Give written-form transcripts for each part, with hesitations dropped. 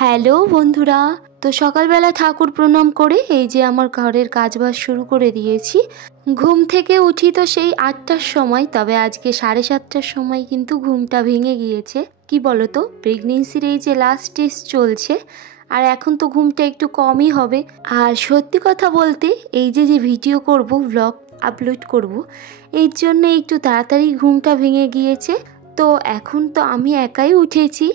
Hello বন্ধুরা, তো সকালবেলা ঠাকুর প্রণাম করে এই যে আমার ঘরের কাজবাজ শুরু করে দিয়েছি। ঘুম থেকে উঠি তো সেই 8টার সময়, তবে আজকে 7:30টার সময় কিন্তু ঘুমটা ভেঙে গিয়েছে। কি বলো তো, প্রেগনেন্সির এই যে লাস্ট স্টেজ চলছে, আর এখন তো ঘুমটা একটু কমই হবে। আর সত্যি কথা বলতে এই যে ভিডিও করব, ব্লগ আপলোড করব, এর জন্য একটু তাড়াতাড়ি ঘুমটা ভেঙে গিয়েছে। তো এখন তো আমি একাই উঠেছি,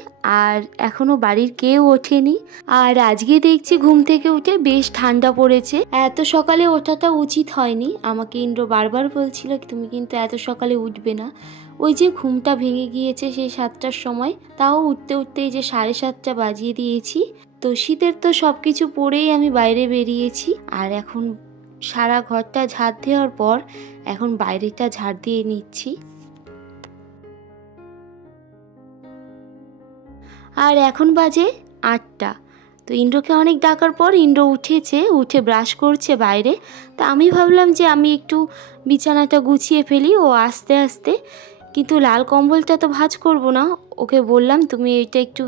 আর এখনো বাড়ির কেউ ওঠেনি। আর আজকে দেখছি ঘুম থেকে উঠে বেশ ঠান্ডা পড়েছে। এত সকালে ওঠাটা উচিত হয়নি, আমাকে ইন্দ্র বারবার বলছিল তুমি কিন্তু এত সকালে উঠবে না। ওই যে ঘুমটা ভেঙে গিয়েছে সেই 7টার সময়, তাও উঠতে উঠতে এই যে 7:30 বাজিয়ে দিয়েছি। তো শীতের তো সব কিছু পরেই আমি বাইরে বেরিয়েছি, আর এখন সারা ঘরটা ঝাড় দেওয়ার পর এখন বাইরেটা ঝাড় দিয়ে নিচ্ছি। আর এখন বাজে 8টা। তো ইন্দ্রকে অনেক ডাকার পর ইন্দ্র উঠেছে, উঠে ব্রাশ করছে বাইরে। তা আমি ভাবলাম যে আমি একটু বিছানাটা গুছিয়ে ফেলি ও আস্তে আস্তে, কিন্তু লাল কম্বলটা তো ভাঁজ করব না। ওকে বললাম তুমি এটা একটু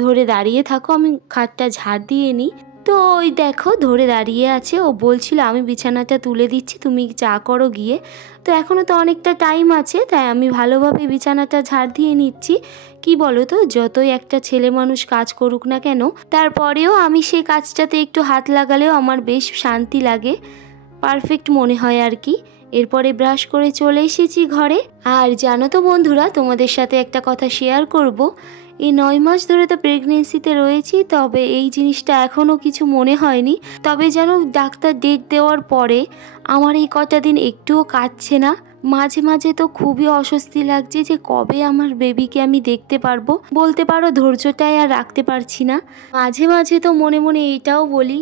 ধরে দাঁড়িয়ে থাকো, আমি খাটটা ঝাড় দিয়ে নিই। তো ওই দেখো ধরে দাঁড়িয়ে আছে, ও বলছিল আমি বিছানাটা তুলে দিচ্ছি, তুমি চা করো গিয়ে। তো এখনও তো অনেকটা টাইম আছে, তাই আমি ভালোভাবে বিছানাটা ঝাড় দিয়ে নিচ্ছি। কি বলো তো, যতই একটা ছেলে মানুষ কাজ করুক না কেন, তারপরেও আমি সেই কাজটাতে একটু হাত লাগালেও আমার বেশ শান্তি লাগে, পারফেক্ট মনে হয় আর কি। এরপরে ব্রাশ করে চলে এসেছি ঘরে। আর জানো তো বন্ধুরা, তোমাদের সাথে একটা কথা শেয়ার করব। এই 9 মাস ধরে তো প্রেগনেন্সিতে রয়েছি, তবে এই জিনিসটা এখনও কিছু মনে হয়নি। তবে যেন ডাক্তার ডেট দেওয়ার পরে আমার এই কটা দিন একটুও কাটছে না। মাঝে মাঝে তো খুবই অস্বস্তি লাগছে যে কবে আমার বেবিকে আমি দেখতে পারবো। বলতে পারো ধৈর্যটাই আর রাখতে পারছি না। মাঝে মাঝে তো মনে মনে এইটাও বলি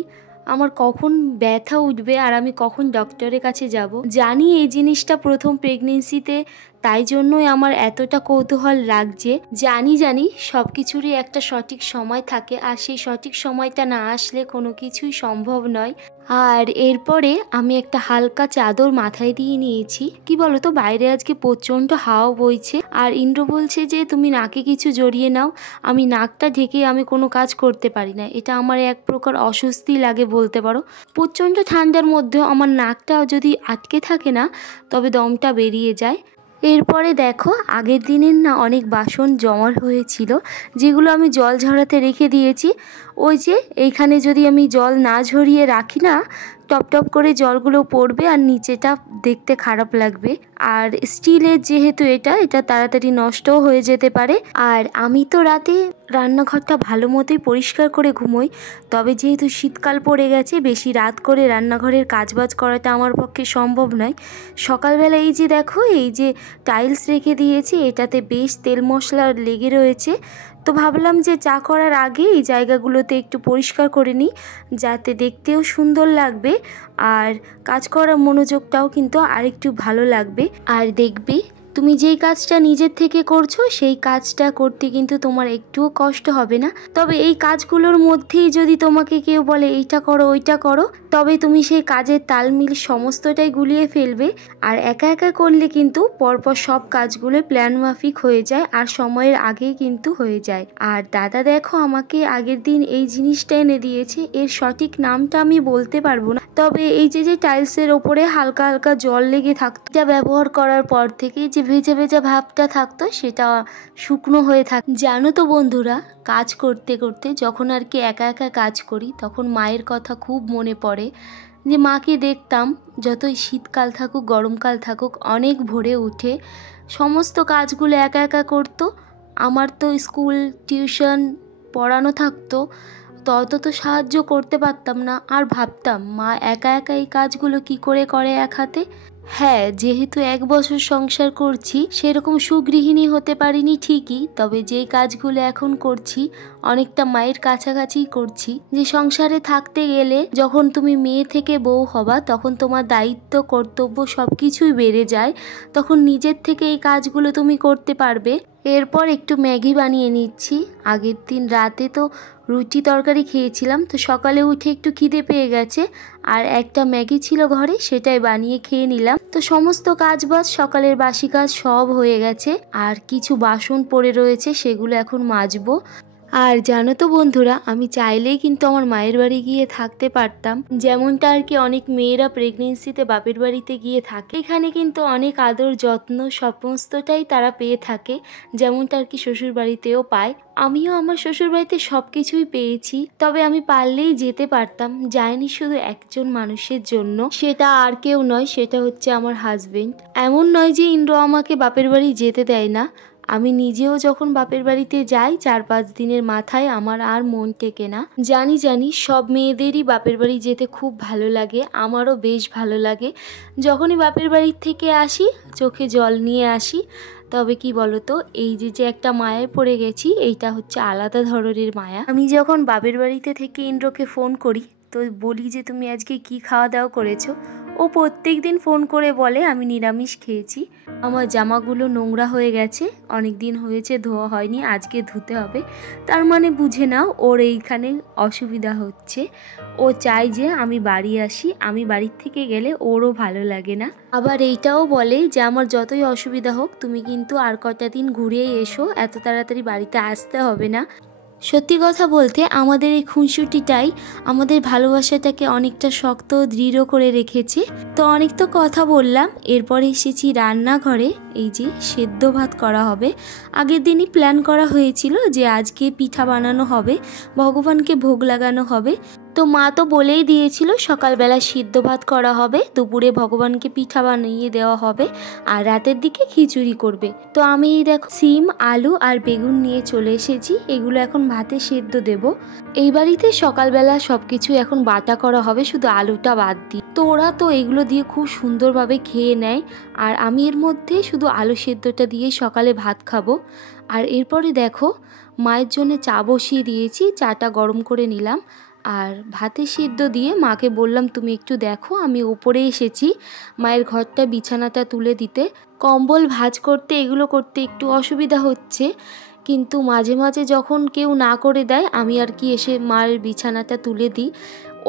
আমার কখন ব্যথা উঠবে আর আমি কখন ডক্টরের কাছে যাব। জানি এই জিনিসটা প্রথম প্রেগনেন্সিতে, তাই জন্যই আমার এতটা কৌতূহল লাগছে। জানি সব কিছুরই একটা সঠিক সময় থাকে, আর সেই সঠিক সময়টা না আসলে কোনো কিছুই সম্ভব নয়। আর এরপরে আমি একটা হালকা চাদর মাথায় দিয়ে নিয়েছি। কি বলতো, বাইরে আজকে প্রচণ্ড হাওয়া বইছে, আর ইন্দ্র বলছে যে তুমি নাকে কিছু জড়িয়ে নাও। আমি নাকটা ঢেকে আমি কোনো কাজ করতে পারি না, এটা আমার এক প্রকার অস্বস্তি লাগে বলতে পারো। প্রচণ্ড ঠান্ডার মধ্যেও আমার নাকটা যদি আটকে থাকে না, তবে দমটা বেরিয়ে যায়। এরপরে দেখো, আগের দিনের না অনেক বাসন জমা হয়েছিল, যেগুলো আমি জল ঝরাতে রেখে দিয়েছি। ওই যে এইখানে যদি আমি জল না ঝরিয়ে রাখি না, টপ টপ করে জলগুলো পড়বে আর নিচেটা দেখতে খারাপ লাগবে। আর স্টিলের যেহেতু এটা তাড়াতাড়ি নষ্টও হয়ে যেতে পারে। আর আমি তো রাতে রান্নাঘরটা ভালো মতোই পরিষ্কার করে ঘুমোই, তবে যেহেতু শীতকাল পড়ে গেছে, বেশি রাত করে রান্নাঘরের কাজবাজ করাটা আমার পক্ষে সম্ভব নয়। সকালবেলা এই যে দেখো, এই যে টাইলস রেখে দিয়েছি, এটাতে বেশ তেল মশলা লেগে রয়েছে। তো ভাবলাম যে চা করার আগে এই জায়গাগুলোতে একটু পরিষ্কার করে নিই, যাতে দেখতেও সুন্দর লাগবে আর কাজ করার মনোযোগটাও কিন্তু আরেকটু ভালো লাগবে। আর দেখবে তুমি যেই কাজটা নিজের থেকে করছো, সেই কাজটা করতে কিন্তু তোমার একটুও কষ্ট হবে না। তবে এই কাজগুলোর মধ্যেই যদি তোমাকে কেউ বলে এইটা করো ওইটা করো, তবে তুমি সেই কাজের তালমিল সমস্তটাই গুলিয়ে ফেলবে। আর একা একা করলে কিন্তু পরপর সব কাজগুলো প্ল্যান মাফিক হয়ে যায়, আর সময়ের আগেই কিন্তু হয়ে যায়। আর দাদা দেখো আমাকে আগের দিন এই জিনিসটা এনে দিয়েছে, এর সঠিক নামটা আমি বলতে পারবো না। তবে এই যে টাইলসের ওপরে হালকা হালকা জল লেগে থাকতো, এটা ব্যবহার করার পর থেকে যে ভেজা ভেজা ভাবটা থাকতো, সেটা শুকনো হয়ে থাকে। জানো তো বন্ধুরা, কাজ করতে করতে যখন আর কি একা একা কাজ করি, তখন মায়ের কথা খুব মনে পড়ে। যে মাকে দেখতাম যতই শীতকাল থাকুক গরমকাল থাকুক, অনেক ভোরে উঠে সমস্ত কাজগুলো একা একা করতো। আমার তো স্কুল টিউশন পড়ানো থাকতো, তত তো সাহায্য করতে পারতাম না। আর ভাবতাম মা একা একা এই কাজগুলো কি করে করে এক হাতে। হ্যাঁ, যেহেতু 1 বছর সংসার করছি, সেরকম সুগৃহিণী হতে পারিনি ঠিকই, তবে যেই কাজগুলো এখন করছি অনেকটা মায়ের কাছাকাছি করছি। যে সংসারে থাকতে গেলে যখন তুমি মেয়ে থেকে বউ হবা, তখন তোমার দায়িত্ব কর্তব্য সব কিছুই বেড়ে যায়, তখন নিজের থেকে এই কাজগুলো তুমি করতে পারবে। এরপর একটু ম্যাগি বানিয়ে নিচ্ছি। আগের দিন রাতে তো রুটি তরকারি খেয়েছিলাম, তো সকালে উঠে একটু খিদে পেয়ে গেছে, আর একটা ম্যাগি ছিল ঘরে, সেটাই বানিয়ে খেয়ে নিলাম। তো সমস্ত কাজবাজ সকালের বাসি কাজ সব হয়ে গেছে, আর কিছু বাসন পড়ে রয়েছে, সেগুলো এখন মাজবো। আর জানো তো বন্ধুরা, আমি চাইলেই কিন্তু আমার মায়ের বাড়ি গিয়ে থাকতে পারতাম, যেমনটা আর কি অনেক মেয়েরা প্রেগনেন্সিতে বাপের বাড়িতে গিয়ে থাকে। এখানে কিন্তু অনেক আদর যত্ন সমস্তটাই তারা পেয়ে থাকে, যেমনটা আর কি শ্বশুর বাড়িতেও পায়। আমিও আমার শ্বশুর বাড়িতে সব কিছুই পেয়েছি, তবে আমি পারলেই যেতে পারতাম। যাইনি শুধু একজন মানুষের জন্য, সেটা আর কেউ নয়, সেটা হচ্ছে আমার হাজবেন্ড। এমন নয় যে ইন্দ্র আমাকে বাপের বাড়ি যেতে দেয় না, আমি নিজেও যখন বাপের বাড়িতে যাই 4-5 দিনের মাথায় আমার আর মন টেকে না। জানি সব মেয়েদেরই বাপের বাড়ি যেতে খুব ভালো লাগে, আমারও বেশ ভালো লাগে। যখনই বাপের বাড়ির থেকে আসি চোখে জল নিয়ে আসি। তবে কি বলতো, এই যে একটা মায়ায় পড়ে গেছি, এইটা হচ্ছে আলাদা ধরনের মায়া। আমি যখন বাপের বাড়িতে থেকে ইন্দ্রকে ফোন করি তো বলি যে তুমি আজকে কি খাওয়া দাওয়া করেছো, ও প্রত্যেক দিন ফোন করে বলে আমি নিরামিষ খেয়েছি। আমার জামাগুলো নোংরা হয়ে গেছে, অনেক দিন হয়েছে ধোয়া হয়নি, আজকে ধুতে হবে। তার মানে বুঝে নাও ওর এইখানে অসুবিধা হচ্ছে। ও চায় যে আমি বাড়ি আসি, আমি বাড়ির থেকে গেলে ওরও ভালো লাগে না। আবার এইটাও বলে যে আমার যতই অসুবিধা হোক তুমি কিন্তু আর কটা দিন ঘুরেই এসো, এত তাড়াতাড়ি বাড়িতে আসতে হবে না। সত্যি কথা বলতে আমাদের এই খুনসুটিটাই আমাদের ভালোবাসাটাকে অনেকটা শক্ত ও দৃঢ় করে রেখেছে। তো অনেক তো কথা বললাম, এরপরে এসেছি রান্নাঘরে। এই যে সেদ্ধ ভাত করা হবে। আগের দিনই প্ল্যান করা হয়েছিল যে আজকে পিঠা বানানো হবে, ভগবানকে ভোগ লাগানো হবে। তো মা তো বলেই দিয়েছিল সকালবেলা সিদ্ধ ভাত করা হবে, দুপুরে ভগবানকে পিঠা বানিয়ে দেওয়া হবে, আর রাতের দিকে খিচুড়ি করবে। তো আমি দেখো সিম আলু আর বেগুন নিয়ে চলে এসেছি, এগুলো এখন ভাতে সেদ্ধ দেব। এই বাড়িতে সকালবেলা সব কিছু এখন বাটা করা হবে, শুধু আলুটা বাদ দিই। তো ওরা তো এগুলো দিয়ে খুব সুন্দরভাবে খেয়ে নেয়, আর আমি এর মধ্যে শুধু আলু সেদ্ধটা দিয়ে সকালে ভাত খাবো। আর এরপরে দেখো মায়ের জন্য চা বসিয়ে দিয়েছি, চাটা গরম করে নিলাম। আর ভাতে সিদ্ধ দিয়ে মাকে বললাম তুমি একটু দেখো, আমি ওপরে এসেছি মায়ের ঘরটা বিছানাটা তুলে দিতে। কম্বল ভাঁজ করতে এগুলো করতে একটু অসুবিধা হচ্ছে, কিন্তু মাঝে মাঝে যখন কেউ না করে দেয় আমি আর কি এসে মায়ের বিছানাটা তুলে দিই।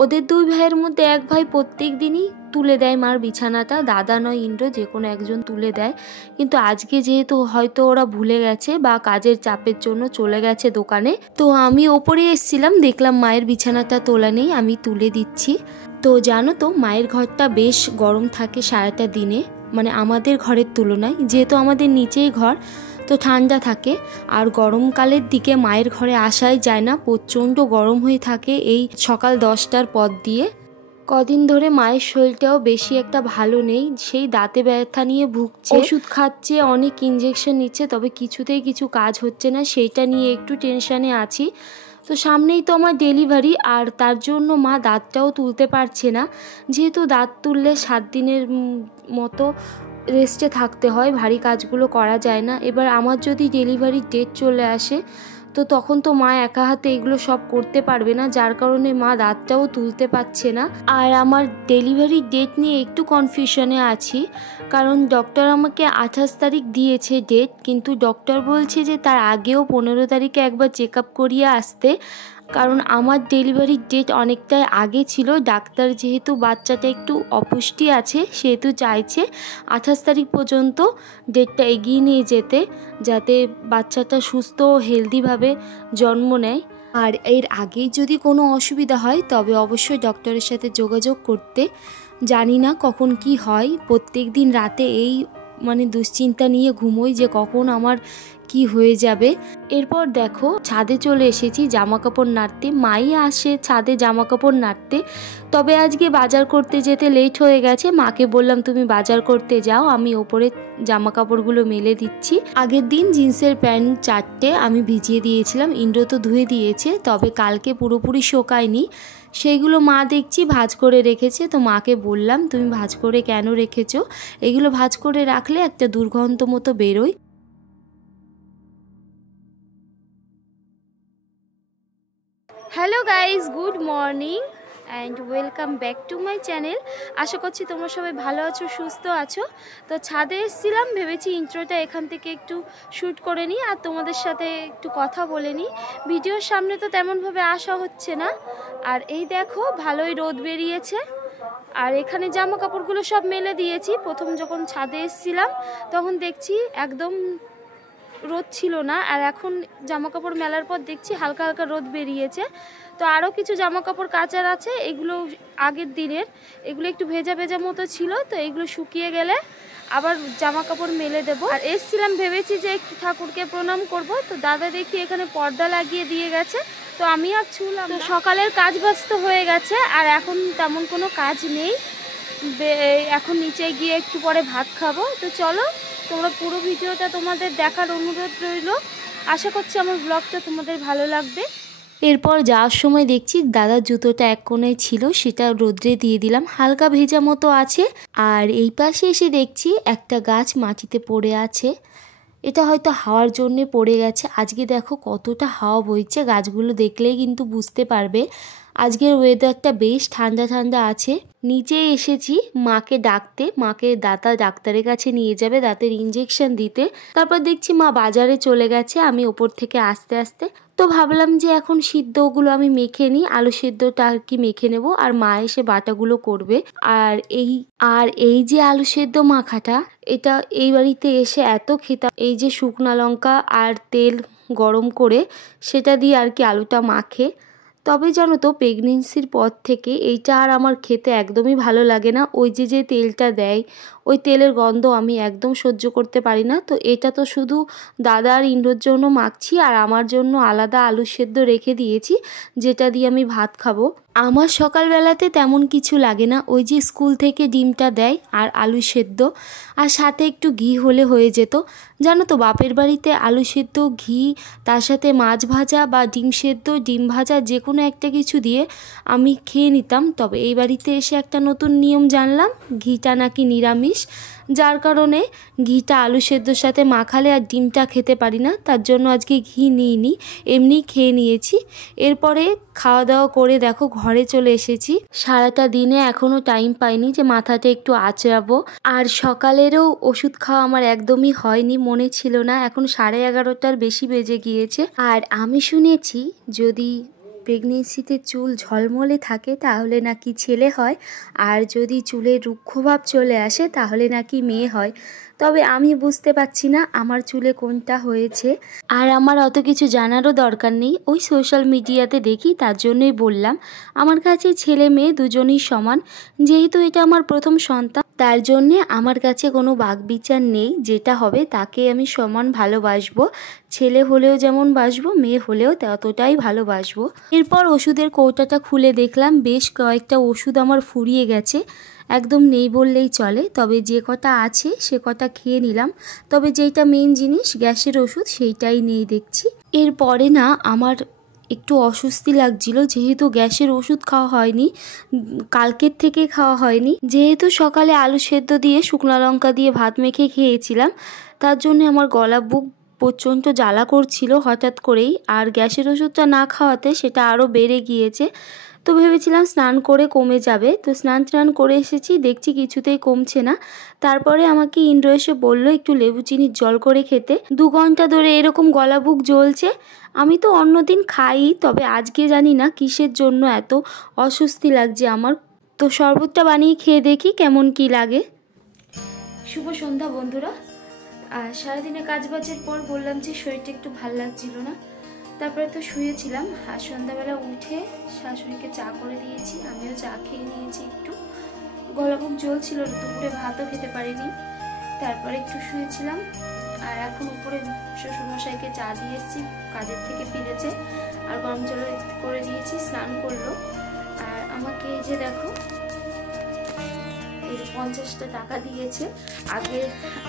ওদের দুই ভাইয়ের মধ্যে এক ভাই প্রত্যেক দিনই তুলে দেয় মার বিছানাটা, দাদা নয় ইন্দ্র, যে কোনো একজন তুলে দেয়। কিন্তু আজকে যেহেতু হয়তো ওরা ভুলে গেছে বা কাজের চাপের জন্য চলে গেছে দোকানে, তো আমি ওপরে এসেছিলাম, দেখলাম মায়ের বিছানাটা তোলা নেই, আমি তুলে দিচ্ছি। তো জানো তো মায়ের ঘরটা বেশ গরম থাকে সারাটা দিনে, মানে আমাদের ঘরের তুলনায়, যেহেতু আমাদের নিচেই ঘর তো ঠান্ডা থাকে। আর গরমকালের দিকে মায়ের ঘরে আসাই যায় না, প্রচণ্ড গরম হয়ে থাকে এই সকাল 10টার পর দিয়ে। কদিন ধরে মায়ের শরীরটাও বেশি একটা ভালো নেই, সেই দাঁতে ব্যথা নিয়ে ভুগছে, ওষুধ খাচ্ছে, অনেক ইঞ্জেকশন নিচ্ছে, তবে কিছুতেই কিছু কাজ হচ্ছে না, সেইটা নিয়ে একটু টেনশানে আছি। তো সামনেই তো আমার ডেলিভারি, আর তার জন্য মা দাঁতটাও তুলতে পারছে না, যেহেতু দাঁত তুললে 7 দিনের মতো রেস্টে থাকতে হয়, ভারী কাজগুলো করা যায় না। এবার আমার যদি ডেলিভারির ডেট চলে আসে তো তখন তো মা একা হাতে এগুলো সব করতে পারবে না, যার কারণে মা দাঁতটাও তুলতে পারছে না। আর আমার ডেলিভারির ডেট নিয়ে একটু কনফিউশনে আছি, কারণ ডক্টর আমাকে 28 তারিখ দিয়েছে ডেট, কিন্তু ডক্টর বলছে যে তার আগেও 15 তারিখে একবার চেক আপ করিয়ে আসতে, কারণ আমার ডেলিভারির ডেট অনেকটাই আগে ছিল। ডাক্তার যেহেতু বাচ্চাটা একটু অপুষ্টি আছে সেহেতু চাইছে 28 তারিখ পর্যন্ত ডেটটা এগিয়ে নিয়ে যেতে, যাতে বাচ্চাটা সুস্থ ও হেলদিভাবে জন্ম নেয়। আর এর আগেই যদি কোনো অসুবিধা হয় তবে অবশ্যই ডক্টরের সাথে যোগাযোগ করতে। জানি না কখন কি হয়, প্রত্যেক দিন রাতে এই মানে দুশ্চিন্তা নিয়ে ঘুমোই যে কখন আমার কি হয়ে যাবে। এরপর দেখো ছাদে চলে এসেছি জামা কাপড় নাড়তে, মাই আসে ছাদে জামা কাপড় নাড়তে, তবে আজকে বাজার করতে যেতে লেট হয়ে গেছে। মাকে বললাম তুমি বাজার করতে যাও, আমি ওপরে জামা কাপড়গুলো মেলে দিচ্ছি। আগের দিন জিন্সের প্যান্ট 4টে আমি ভিজিয়ে দিয়েছিলাম, ইন্দ্র তো ধুয়ে দিয়েছে, তবে কালকে পুরোপুরি শোকায়নি, সেইগুলো মা দেখছি ভাঁজ করে রেখেছে। তো মাকে বললাম তুমি ভাঁজ করে কেন রেখেছো, এগুলো ভাঁজ করে রাখলে একটা দুর্গন্ধ মতো বেরোয়। Hello guys, good morning and welcome back to my channel. আশা করছি তোমরা সবাই ভালো আছো, সুস্থ আছো। তো ছাদে এসেছিলাম, ভেবেছি ইন্ট্রোটা এখান থেকে একটু শ্যুট করে নিই আর তোমাদের সাথে একটু কথা বলে নিই। ভিডিওর সামনে তো তেমনভাবে আসা হচ্ছে না। আর এই দেখো ভালোই রোদ বেরিয়েছে, আর এখানে জামা কাপড়গুলো সব মেলে দিয়েছি। প্রথম যখন ছাদে এসেছিলাম তখন দেখছি একদম রোদ ছিল না, আর এখন জামা কাপড় মেলার পর দেখছি হালকা হালকা রোদ বেরিয়েছে। তো আরও কিছু জামা কাপড় কাচার আছে, এগুলো আগের দিনের, এগুলো একটু ভেজা ভেজা মতো ছিল, তো এগুলো শুকিয়ে গেলে আবার জামা কাপড় মেলে দেবো। আর এসছিলাম ভেবেছি যে একটু ঠাকুরকে প্রণাম করব, তো দাদা দেখি এখানে পর্দা লাগিয়ে দিয়ে গেছে, তো আমি আর ছুঁলাম না। সকালের কাজ ব্যস্ত হয়ে গেছে, আর এখন তেমন কোনো কাজ নেই। এখন নিচে গিয়ে একটু পরে ভাত খাবো। তো চলো, তোমরা পুরো ভিডিওটা তোমাদের দেখার অনুরোধ রইল। আশা করছি আমার ব্লগটা তোমাদের ভালো লাগবে। এরপর যাওয়ার সময় দেখছি দাদার জুতোটা এক কোণায় ছিল, সেটা রোদ্রে দিয়ে দিলাম, হালকা ভেজা মতো আছে। আর এই পাশে এসে দেখছি একটা গাছ মাটিতে পড়ে আছে, এটা হয়তো হাওয়ার জন্যে পড়ে গেছে। আজকে দেখো কতটা হাওয়া বইছে, গাছগুলো দেখলেই কিন্তু বুঝতে পারবে। আজকের ওয়েদারটা বেশ ঠান্ডা ঠান্ডা আছে। নিচে এসেছি মাকে ডাকতে, মাকে দাদা ডাক্তারের কাছে নিয়ে যাবে দাঁতের ইঞ্জেকশন দিতে। তারপর দেখছি মা বাজারে চলে গেছে, আমি ওপর থেকে আস্তে আস্তে তো ভাবলাম যে এখন সিদ্ধগুলো আমি মেখে নিই, আলু সিদ্ধটা আর কি মেখে নেব, আর মা এসে বাটাগুলো করবে। আর এই যে আলু সেদ্ধ মাখাটা, এটা এই বাড়িতে এসে এত খেতাম। এই যে শুকনো লঙ্কা আর তেল গরম করে সেটা দিয়ে আর কি আলুটা মাখে। তবে জানো তো, প্রেগনেন্সির পর থেকে এইটা আর আমার খেতে একদমই ভালো লাগে না। ওই যে তেলটা দেয়, ওই তেলের গন্ধ আমি একদম সহ্য করতে পারি না। তো এটা তো শুধু দাদা আর ইন্দ্রর জন্য মাখছি, আর আমার জন্য আলাদা আলু সেদ্ধ রেখে দিয়েছি, যেটা দিয়ে আমি ভাত খাবো। আমার সকালবেলাতে তেমন কিছু লাগে না, ওই যে স্কুল থেকে ডিমটা দেয় আর আলু সেদ্ধ, আর সাথে একটু ঘি হলে হয়ে যেত। জানো তো, বাপের বাড়িতে আলু সেদ্ধ, ঘি, তার সাথে মাছ ভাজা বা ডিম সেদ্ধ, ডিম ভাজা, যে কোনো একটা কিছু দিয়ে আমি খেয়ে নিতাম। তবে এই বাড়িতে এসে একটা নতুন নিয়ম জানলাম, ঘিটা নাকি নিরামিষ, যার কারণে ঘিটা আলু সেদ্ধর সাথে মাখালে আর ডিমটা খেতে পারি না। তার জন্য আজকে ঘি নিইনি, এমনি খেয়ে নিয়েছি। এরপরে খাওয়া দাওয়া করে দেখো ঘরে চলে এসেছি। সারাটা দিনে এখনও টাইম পাইনি যে মাথাটা একটু আঁচড়াবো। আর সকালেরও ওষুধ খাওয়া আমার একদমই হয়নি, মনে ছিল না। এখন 11:30টার বেশি বেজে গিয়েছে। আর আমি শুনেছি যদি প্রেগনেন্সিতে চুল ঝলমলে থাকে তাহলে নাকি ছেলে হয়, আর যদি চুলের রুক্ষভাব চলে আসে তাহলে নাকি মেয়ে হয়। তবে আমি বুঝতে পারছি না আমার চুলে কোনটা হয়েছে, আর আমার অত কিছু জানারও দরকার নেই, ওই সোশ্যাল মিডিয়াতে দেখি তার জন্যই বললাম। আমার কাছে ছেলে মেয়ে দুজনই সমান, যেহেতু এটা আমার প্রথম সন্তান, তার জন্যে আমার কাছে কোনো বাকবিচার নেই। যেটা হবে তাকে আমি সমান ভালোবাসবো, ছেলে হলেও যেমন বাসবো, মেয়ে হলেও ততটাই ভালোবাসবো। এরপর ওষুধের কৌটাটা খুলে দেখলাম বেশ কয়েকটা ওষুধ আমার ফুরিয়ে গেছে, একদম নেই বললেই চলে। তবে যে কটা আছে সে কটা খেয়ে নিলাম। তবে যেটা মেন জিনিস গ্যাসের ওষুধ, সেইটাই নেই দেখছি। এরপরে না আমার একটু অস্বস্তি লাগছিল, যেহেতু গ্যাসের ওষুধ খাওয়া হয়নি, কালকের থেকে খাওয়া হয়নি। যেহেতু সকালে আলু সেদ্ধ দিয়ে শুকনো লঙ্কা দিয়ে ভাত মেখে খেয়েছিলাম, তার জন্য আমার গলা বুক প্রচণ্ড জ্বালা করছিল হঠাৎ করেই। আর গ্যাসের ওষুধটা না খাওয়াতে সেটা আরও বেড়ে গিয়েছে। তো ভেবেছিলাম স্নান করে কমে যাবে, তো স্নান করে এসেছি, দেখছি কিছুতেই কমছে না। তারপরে আমাকে ইন্দ্র এসে বললো একটু লেবু চিনির জল করে খেতে। 2 ঘন্টা ধরে এরকম গলা বুক জ্বলছে। আমি তো অন্যদিন খাই, তবে আজকে জানি না কিসের জন্য এত অস্বস্তি লাগছে আমার। তো শরবতটা বানিয়ে খেয়ে দেখি কেমন কি লাগে। শুভ সন্ধ্যা বন্ধুরা। আর সারাদিনে কাজ বাজের পর বললাম যে শরীরটা একটু ভাল লাগছিল না, তারপরে তো শুয়েছিলাম। আর সন্ধ্যাবেলা উঠে শাশুড়িকে চা করে দিয়েছি, আমিও চা খেয়ে নিয়েছি। একটু গলা বুক জ্বলছিল, দুপুরে ভাতও খেতে পারিনি, তারপরে একটু শুয়েছিলাম। আর এখন উপরে শ্বশুরমশাইকে চা দিয়ে এসেছি, কাজের থেকে ফিরেছে, আর গরম জল করে দিয়েছি, স্নান করলো। আর আমাকে এই যে দেখো, এই 50টা টাকা দিয়েছে।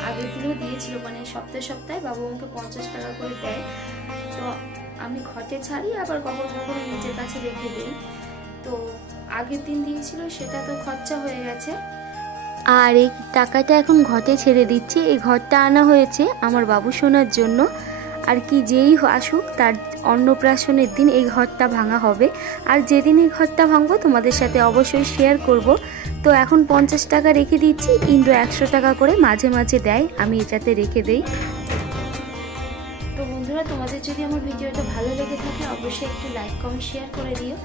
আগের দিনও দিয়েছিল, মানে সপ্তাহে বাবু আমাকে 50 টাকা করে দেয়। তো আমি ঘটে ছাড়ি, আবার কখনো কখনো নিজের কাছে রেখে দিই। তো আগের দিন দিয়েছিল, সেটা তো খরচা হয়ে গেছে। আর এই টাকাটা এখন ঘটে ছেড়ে দিচ্ছি। এই ঘরটা আনা হয়েছে আমার বাবু সোনার জন্য, আর কি যেই আসুক তার অন্নপ্রাশনের দিন এই ঘরটা ভাঙা হবে। আর যেদিন এই ঘরটা ভাঙবো তোমাদের সাথে অবশ্যই শেয়ার করব। তো এখন 50 টাকা রেখে দিচ্ছি, ইন্দ্র 100 টাকা করে মাঝে মাঝে দেয়, আমি এটাতে রেখে দেই। তো বন্ধুরা, তোমাদের যদি আমার ভিডিওটা ভালো লেগে থাকে অবশ্যই একটু লাইক কমেন্ট শেয়ার করে দিও,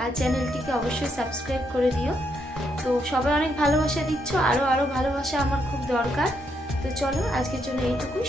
আর চ্যানেলটিকে অবশ্যই সাবস্ক্রাইব করে দিও। তো সবাই অনেক ভালোবাসা দিচ্ছ, আরও ভালোবাসা আমার খুব দরকার। তো চলো আজকের জন্য এইটুকুই।